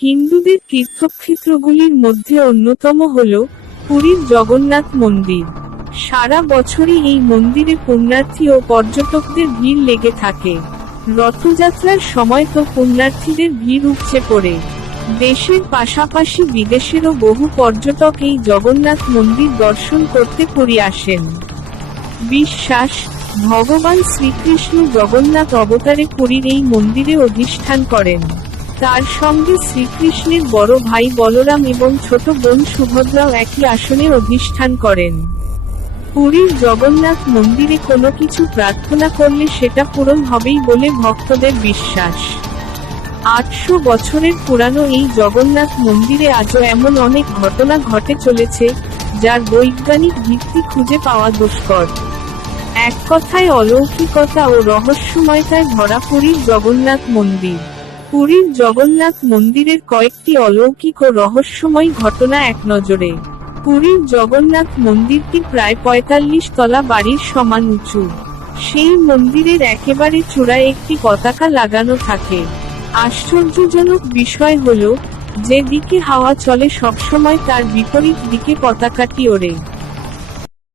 হিন্দুদের তীর্থক্ষেত্রগুলির মধ্যে অন্যতম হল পুরীর জগন্নাথ মন্দির। সারা বছরই এই মন্দিরে পুণ্যার্থী ও পর্যটকদের ভিড় লেগে থাকে। রথযাত্রার সময় তো পুণ্যার্থীদের ভিড় উপচে পড়ে। দেশের পাশাপাশি বিদেশেরও বহু পর্যটক এই জগন্নাথ মন্দির দর্শন করতে পুরী আসেন। বিশ্বাস, ভগবান শ্রীকৃষ্ণ জগন্নাথ অবতারে পুরীর এই মন্দিরে অধিষ্ঠান করেন। তার সঙ্গে শ্রীকৃষ্ণের বড় ভাই বলরাম এবং ছোট বোন সুভদ্রাও একই আসনে অধিষ্ঠান করেন। পুরীর জগন্নাথ মন্দিরে কোনো কিছু প্রার্থনা করলে সেটা পূরণ হবেই বলে ভক্তদের বিশ্বাস। ৮০০ বছরের পুরানো এই জগন্নাথ মন্দিরে আজও এমন অনেক ঘটনা ঘটে চলেছে, যার বৈজ্ঞানিক ভিত্তি খুঁজে পাওয়া দুষ্কর। এক কথায় অলৌকিকতা ও রহস্যময়তায় ভরা পুরীর জগন্নাথ মন্দির। পুরীর জগন্নাথ মন্দিরের কয়েকটি অলৌকিক ও রহস্যময় ঘটনা এক নজরে। পুরীর জগন্নাথ মন্দিরটি প্রায় ৪৫ তলা বাড়ির সমান উঁচু। সেই মন্দিরের একেবারে চূড়ায় একটি পতাকা লাগানো থাকে। আশ্চর্যজনক বিষয় হল, যে দিকে হাওয়া চলে সবসময় তার বিপরীত দিকে পতাকাটি ওড়ে।